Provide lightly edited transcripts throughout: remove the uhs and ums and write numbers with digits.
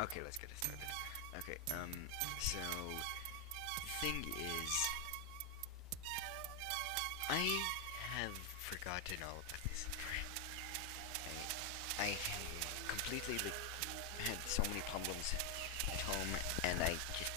Okay, let's get it started. Okay, so the thing is, I have forgotten all about this. I completely like, had so many problems at home, and I just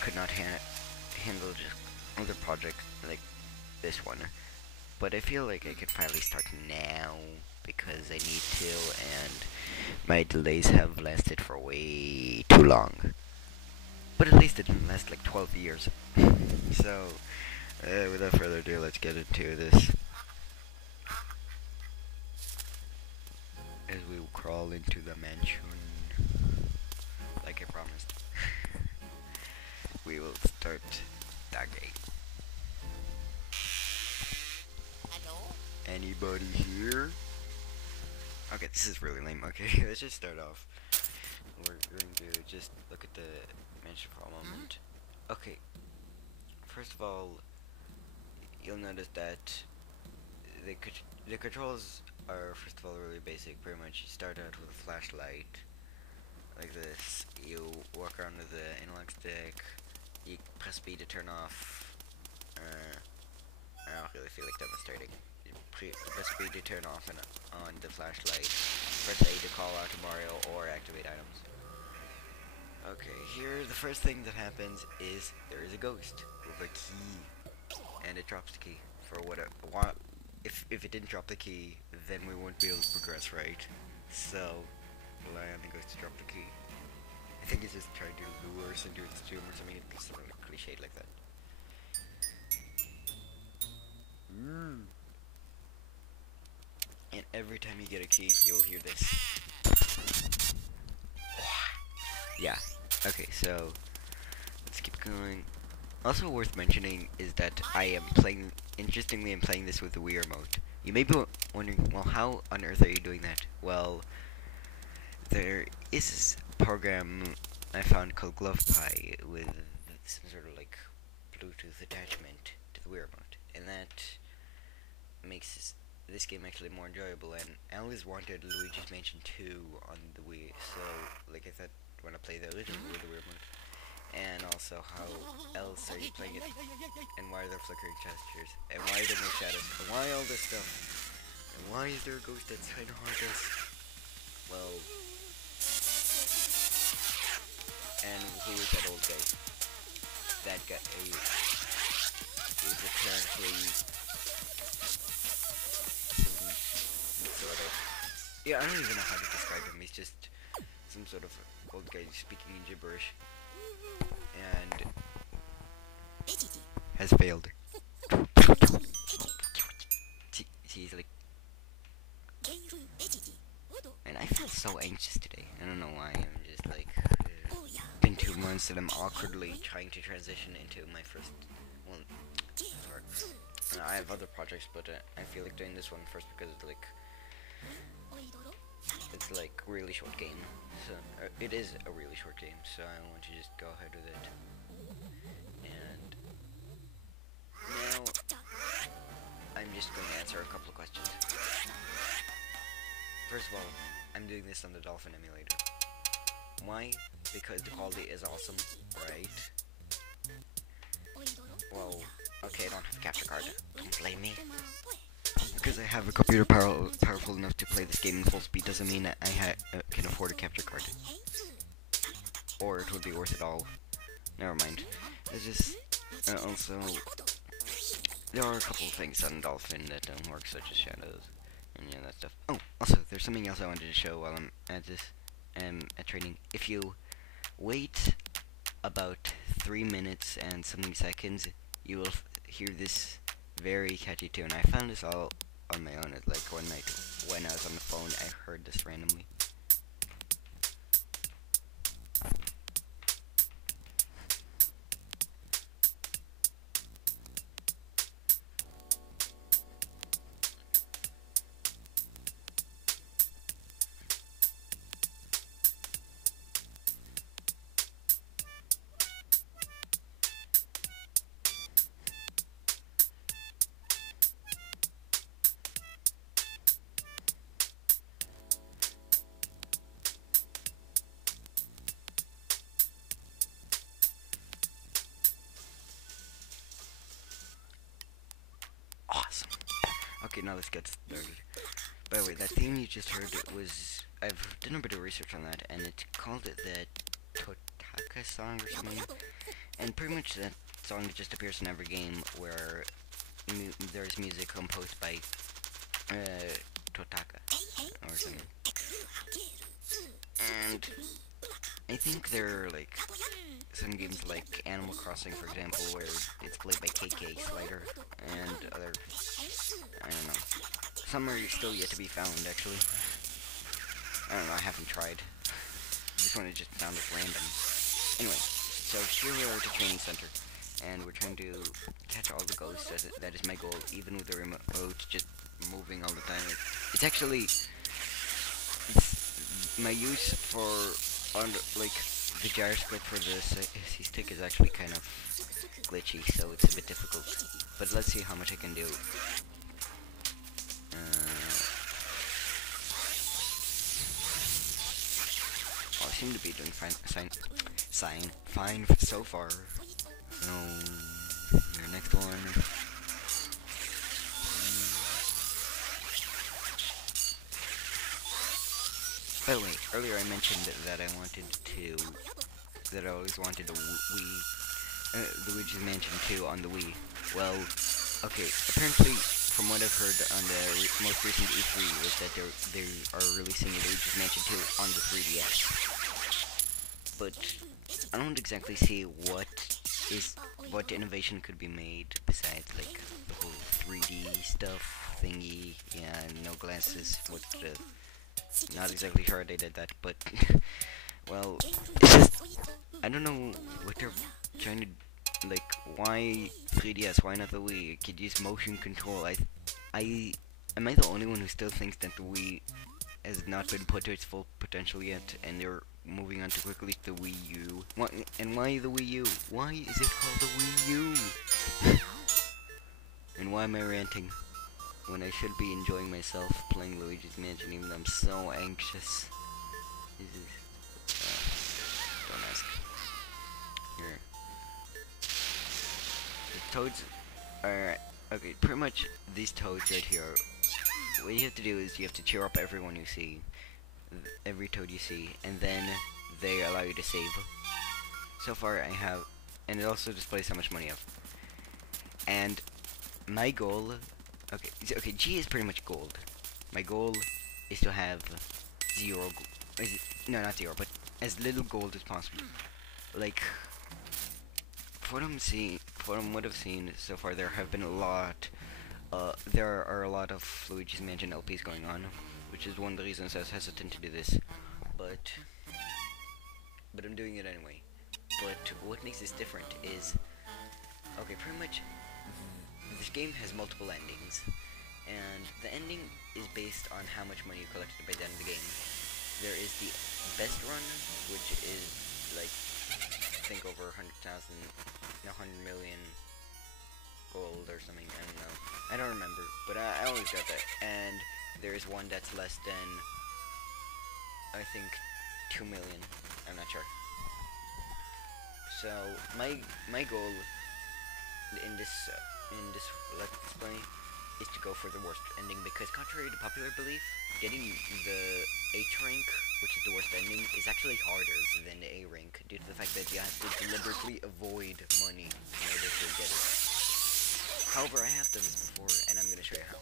could not handle just other projects like this one. But I feel like I can finally start now because I need to, and my delays have lasted for way too long. But at least it didn't last like 12 years. So, without further ado, let's get into this as we crawl into the mansion, like I promised. We will start that game. Anybody here? Okay, this is really lame. Okay, let's just start off. We're going to just look at the mansion for a moment. Okay, first of all, you'll notice that the controls are first of all really basic. Pretty much, you start out with a flashlight like this. You walk around with the analog stick. You press B to turn off. I don't really feel like demonstrating. You press B to turn off and on the flashlight. Press A to call out to Mario or activate items. Okay, here the first thing that happens is there is a ghost with a key, and it drops the key for whatever. If it didn't drop the key, then we wouldn't be able to progress, right? So rely on the ghost to drop the key. I think it's just trying to lure us into its tomb or something. It's something like cliched like that. And every time you get a key, you'll hear this. Yeah. Okay, so let's keep going. Also worth mentioning is that I am playing. Interestingly, I'm playing this with the Wii remote. You may be wondering, well, how on earth are you doing that? Well, there is a program I found called GlovePie with some sort of like Bluetooth attachment to the Wii remote, and that makes this game actually more enjoyable. And I always wanted Luigi's Mansion 2 on the Wii, so like I thought when I play the original with the Wii remote. And also, how else are you playing it? And why are there flickering textures? And why are there no shadows? And why all this stuff? And why is there a ghost that's trying to haunt us? Well, and who is that old guy? That guy is apparently some sort of... Yeah, I don't even know how to describe him. He's just some sort of old guy speaking in gibberish. And has failed. He's like, and I feel so anxious today. I don't know why. I'm just like, been 2 months and I'm awkwardly trying to transition into my first. Well, sorry. I have other projects, but I feel like doing this one first because it's like really short game. So it is a really short game. So I want to just go ahead with it. And now I'm just going to answer a couple of questions. First of all, I'm doing this on the Dolphin emulator. Why? Because the quality is awesome, right? Well, okay, I don't have a capture card. Don't blame me. Because I have a computer powerful enough to play this game in full speed doesn't mean that I can afford a capture card. Or it would be worth it all. Never mind. It's just, also, there are a couple of things on Dolphin that don't work, such as shadows, and yeah, that stuff. Oh, also, there's something else I wanted to show while I'm at this, at training. If you wait about 3 minutes and something seconds, you will hear this very catchy tune. I found this all on my own. It's like one night when I was on the phone, I heard this randomly. Okay, now let's get started. By the way, that theme you just heard was... I've done a bit of research on that, and it's called the Totaka song or something. And pretty much that song just appears in every game where there's music composed by Totaka or something. And I think there are like some games like Animal Crossing, for example, where it's played by KK Slider and other, I don't know. Some are still yet to be found, actually. I don't know, I haven't tried. This one just sounded random. Anyway, so here we are at the training center, and we're trying to catch all the ghosts. That is my goal, even with the remote just moving all the time. It's actually my use for like the gyroscope for the C stick is actually kind of glitchy, so it's a bit difficult. But let's see how much I can do. I seem to be doing fine so far. So, your next one. By the way, earlier I mentioned that I always wanted a Luigi's Mansion 2 on the Wii. Well, okay, apparently, from what I've heard on the most recent E3, was that they are releasing Luigi's Mansion 2 on the 3DS. But I don't exactly see what innovation could be made besides like the whole 3D stuff thingy. Yeah, no glasses. Not exactly sure they did that, but well, it's just I don't know what they're trying to like. Why 3DS? Why not the Wii? You could use motion control. Am I the only one who still thinks that the Wii has not been put to its full potential yet, and they're moving on too quickly to the Wii U? And why the Wii U? Why is it called the Wii U? And why am I ranting when I should be enjoying myself playing Luigi's Mansion, even though I'm so anxious? Don't ask. Here. The toads are... Okay, pretty much these toads right here, what you have to do is you have to cheer up everyone you see, every toad you see, and then they allow you to save. So far I have, and it also displays how much money I have. And my goal, okay, G is pretty much gold. My goal is to have no, not zero, but as little gold as possible. Like, what I've seen so far, there have been a lot. There are a lot of Luigi's Mansion LPs going on, which is one of the reasons I was hesitant to do this. But I'm doing it anyway. But what makes this different is, okay, pretty much this game has multiple endings, and the ending is based on how much money you collected by the end of the game. There is the best run, which is like, I think over 100,000, 100 million gold or something, I don't know. I don't remember, but I always got that. And there is one that's less than, I think, 2 million. I'm not sure. So my goal in this let's play is to go for the worst ending, because contrary to popular belief, getting the H rank, which is the worst ending, is actually harder than the A rank, due to the fact that you have to deliberately avoid money in order to get it. However, I have done this before, and I'm gonna show you how.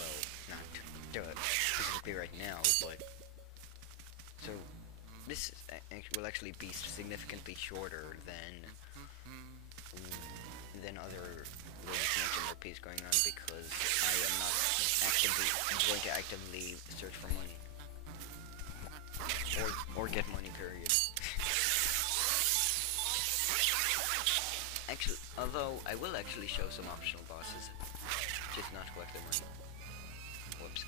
Well, not specifically right now, but so this will actually be significantly shorter than other Luigi's Mansion RPs going on, because I am not going to actively search for money or get money, period. Actually, although I will actually show some optional bosses, just not collect their money. Whoops.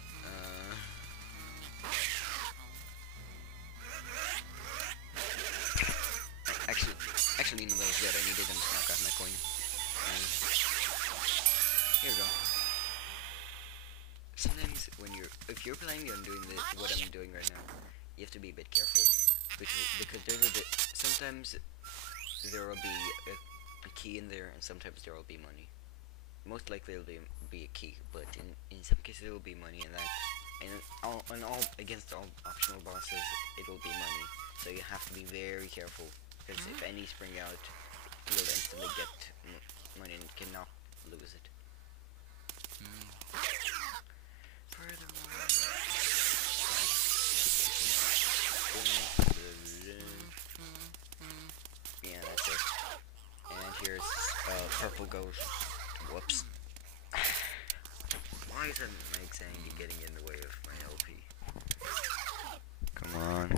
Actually, no, that was good. I needed them to knock off my coin. Here we go. Sometimes if you're planning on doing what I'm doing right now, you have to be a bit careful, because sometimes there will be a key in there, and sometimes there will be money. most likely it'll be a key, but in some cases it'll be money, and that and all against all optional bosses it will be money. So you have to be very careful, because if any spring out, you'll instantly get money and cannot lose it. Yeah, that's it. And here's purple ghost. Whoops. Why is my anxiety getting in the way of my LP? Come on.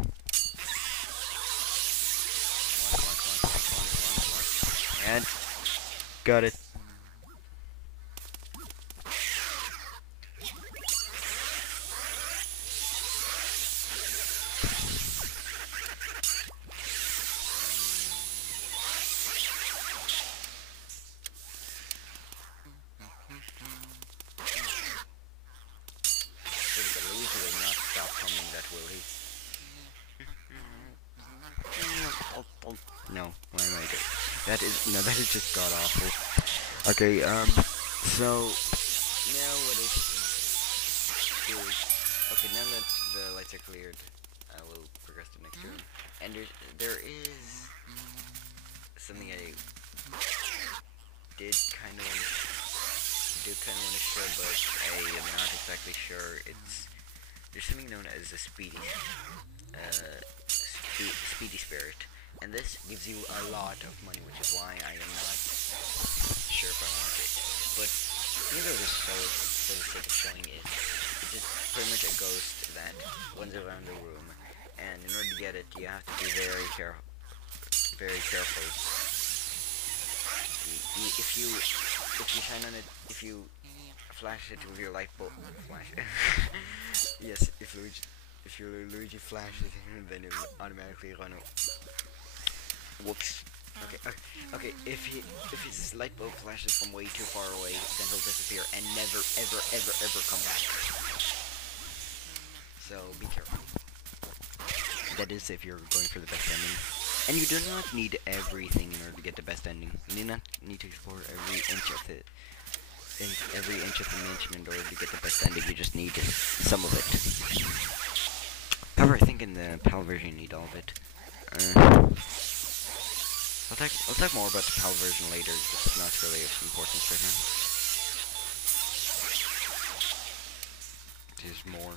And got it. No, why am I doing that? That is just god awful. Okay, so now what I do is, okay, now that the lights are cleared, I will progress to the next room. And there is something I did kind of want to show, but I am not exactly sure. There's something known as a speedy spirit, and this gives you a lot of money, which is why I am not sure if I want it. But even though this show, for the sake of showing it, it's just pretty much a ghost that runs around the room, and in order to get it, you have to be very careful. If you shine on it, if you flash it with your light bulb, yes, if Luigi flashes it, then it will automatically run away. Whoops. Okay. If his light bulb flashes from way too far away, then he'll disappear and never, ever come back. So be careful. That is if you're going for the best ending. And you do not need everything in order to get the best ending. You do not need to explore every inch of the mansion in order to get the best ending. You just need some of it. However, I think in the PAL version you need all of it. I'll talk more about the PAL version later. It's not really of importance right now. There's more.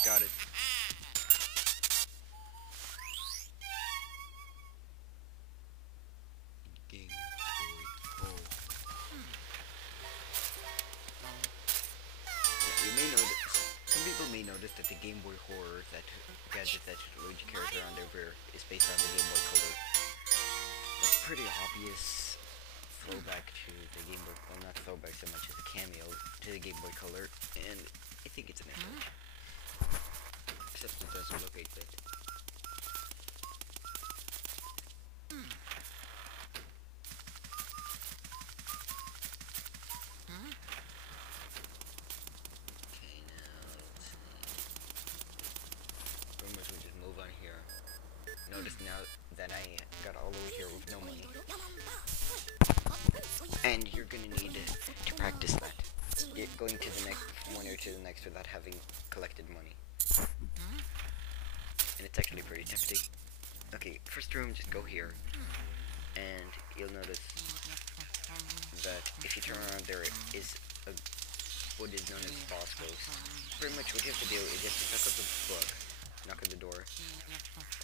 Got it. Game Boy. Oh. Yeah, you may notice. Some people may notice that the Game Boy horror gadget that Luigi carries around over is based on the Game Boy Color. That's pretty obvious throwback to the Game Boy. Well, not throwback so much as a cameo to the Game Boy Color, and I think it's an effort. Except it doesn't look 8-bit. Okay, now let's see. Pretty much we just move on here. Notice now that I got all the way here with no money. And you're gonna need to practice that. Going to the next one or to the next without having collected money. And it's actually pretty tempting. Okay, first room, just go here, and you'll notice that if you turn around, there is what is known as boss ghost. Pretty much what you have to do is just knock on the book, knock on the door,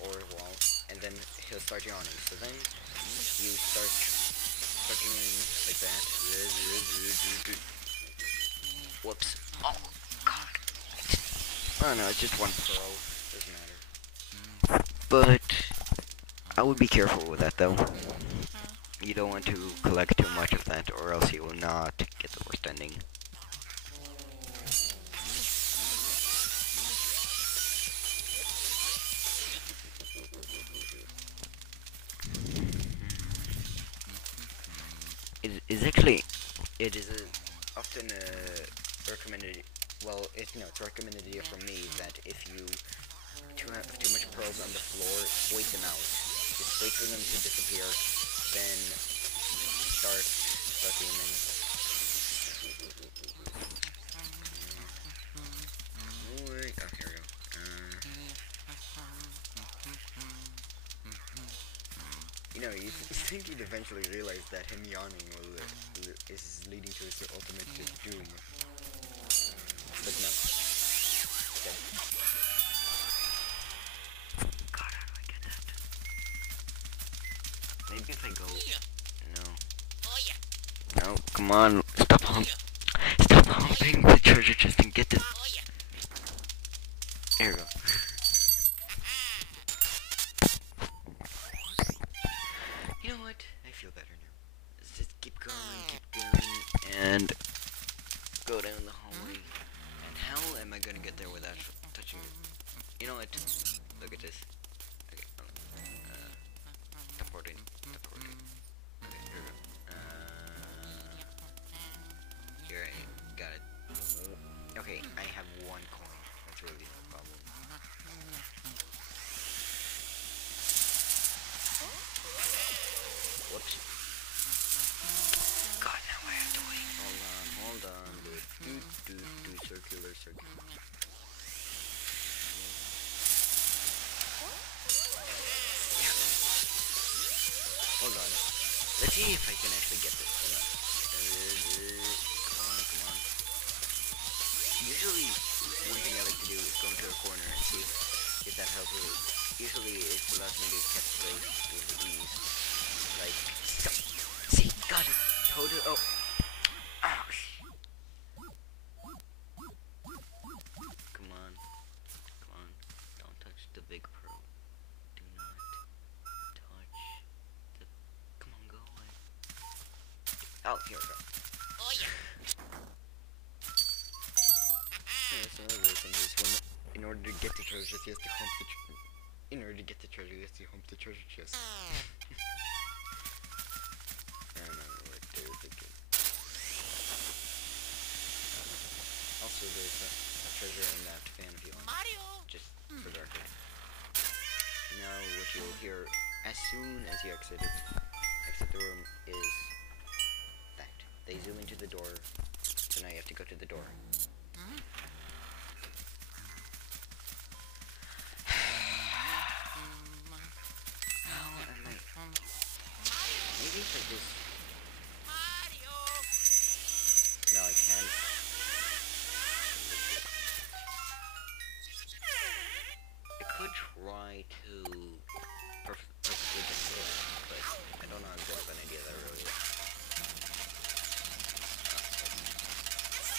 or wall, and then he'll start yawning. So then you start sucking in like that. Whoops. Oh, God. Oh no, it's just one pearl. Doesn't matter. But I would be careful with that, though. You don't want to collect too much of that, or else you will not get the worst ending. it is often recommended. Well, it's recommended here from me that if you have too much pearls on the floor, wait them out. Just wait for them to disappear, then start aiming. Alright, oh here we go. You think you'd eventually realize that him yawning is leading to his ultimate doom. But no. Okay. God, how do I get that? Maybe if I go... No. No, come on. Stop humping the treasure chest and get this. There we go. You know what? I feel better now. Let's just keep going, and go down the hallway. And how am I gonna get there without touching it? You know what? Look at this. Okay, teleporting. Okay, here we go. Here I got it. Okay, I have one coin. That's really no problem. Whoops. God, now I have to wait. Hold on. Do, circular. Hold on. Let's see if I can actually get this. Hold on. Come on. Usually, one thing I like to do is go into a corner and see if that helps. Usually, it allows me to catch plays with ease. Like, so. See, got it. Total. Oh. Ouch. Come on. Don't touch the big pearl. Do not touch the. Come on, go away. Oh, here we go. Oh yeah. So another weird thing is in order to get the treasure chest, he has to hump the. In order to get the treasure, he has to hump the treasure chest. I don't know what they were thinking. Also, there's a treasure in that fan if you want. Mario! Just for the record. Now, what you'll hear as soon as you exit the room is that. They zoom into the door, so now you have to go to the door. Maybe if I just... Mario! No, I can't. I could try to perfectly destroy it, but I don't know how good of an idea that really is.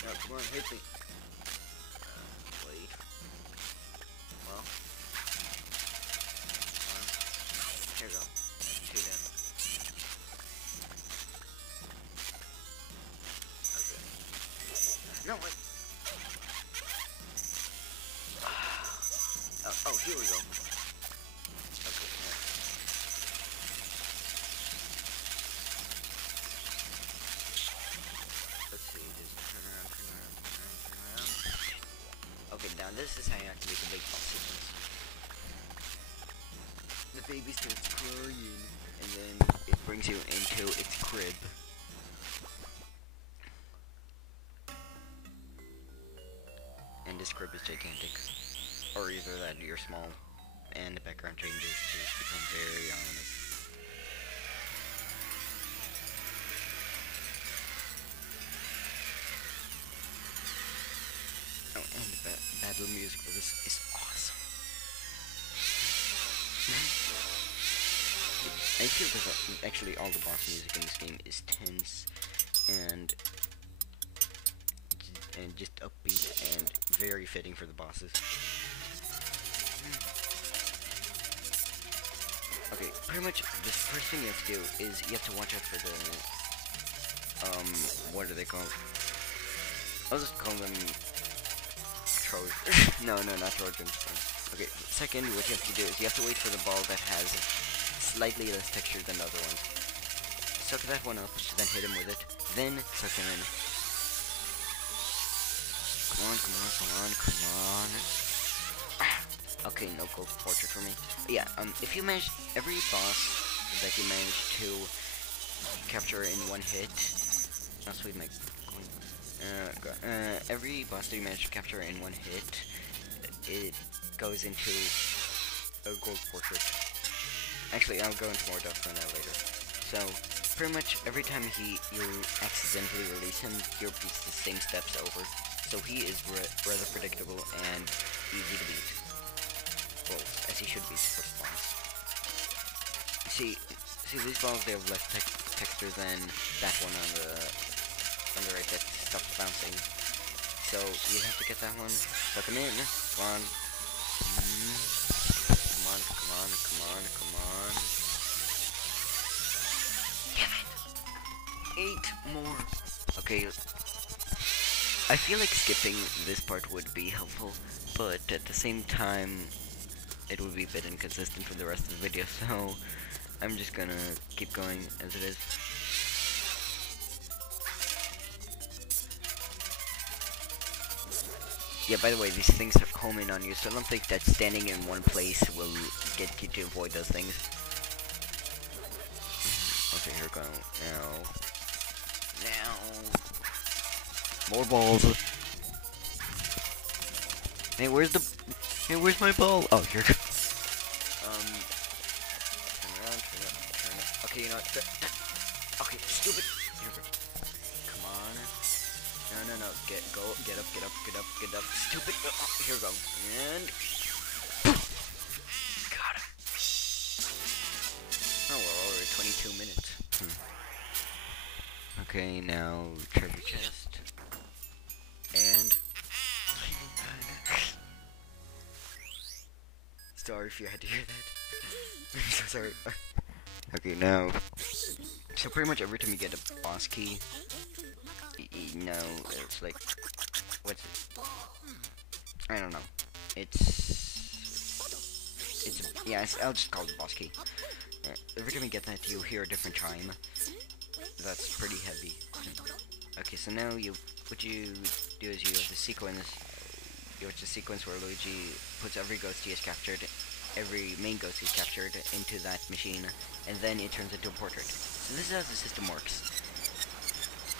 No, come on, hit me. Wait. Well. Come on. Here we go. 2 down. No, wait. Oh, here we go. Okay. Let's see. Just turn around. Okay, now this is how you activate the big boss sequence. The baby starts crying, and then it brings you into its crib. And this crib is gigantic. Or either that you're small and the background changes to become very ominous. Oh, and the battle music for this is awesome. I feel that actually all the boss music in this game is tense and just upbeat and very fitting for the bosses. Okay, pretty much the first thing you have to do is you have to watch out for the what are they called? I'll just call them Trojans. no, not Trojans. Okay, second, what you have to do is you have to wait for the ball that has slightly less texture than the other ones. suck that one up, then hit him with it, then suck him in. Come on, come on, come on, come on. Okay, no gold portrait for me. Yeah, if you manage every boss that you manage to capture in one hit, oh sweet mate. Every boss that you manage to capture in one hit, it goes into a gold portrait. Actually, I'll go into more depth on that later. So, pretty much every time you accidentally release him, he repeats the same steps over. So he is rather predictable and easy to beat. Well, as he should be for spawns. See these balls, they have less texture than that one on the right that stops bouncing. So you have to get that one. Suck him in. Come on. Come on, come on, come on, come on. Damn it. 8 more. Okay. I feel like skipping this part would be helpful, but at the same time, it would be a bit inconsistent for the rest of the video, so I'm just gonna keep going as it is. Yeah, by the way, these things home in on you, so I don't think that standing in one place will get you to avoid those things. Okay, here we go. Now. More balls. Hey, where's my ball? Oh, here. Turn around. Okay, you know what? Okay, stupid. Here we go. Come on. No. Get up. Stupid. Oh, here we go. And got him. Oh, we're already 22 minutes. Okay, now treasure chest. And sorry if you had to hear that. I'm so sorry. Okay, now, so pretty much every time you get a boss key, it's like, what's it? I don't know. Yeah, I'll just call it the boss key. Every time you get that, you hear a different chime. That's pretty heavy. Okay, so now what you do is you have the sequence. You watch the sequence where Luigi puts every ghost he has captured, every main ghost he's captured, into that machine, and then it turns into a portrait. So this is how the system works.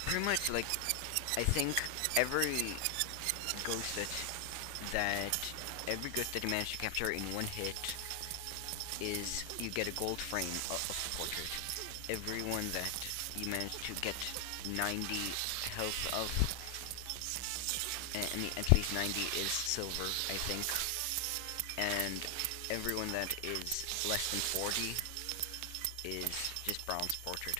Pretty much, like, I think every ghost that you manage to capture in one hit is you get a gold frame of the portrait. Everyone that you manage to get 90 health of, at least 90 is silver, I think, and everyone that is less than 40 is just bronze portrait.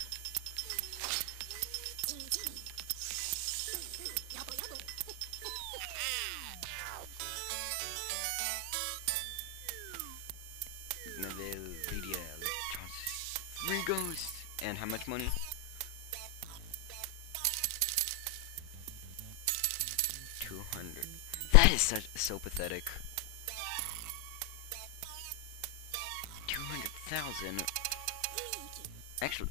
Free ghosts! And how much money? 200. That is so pathetic. 200,000. Actually,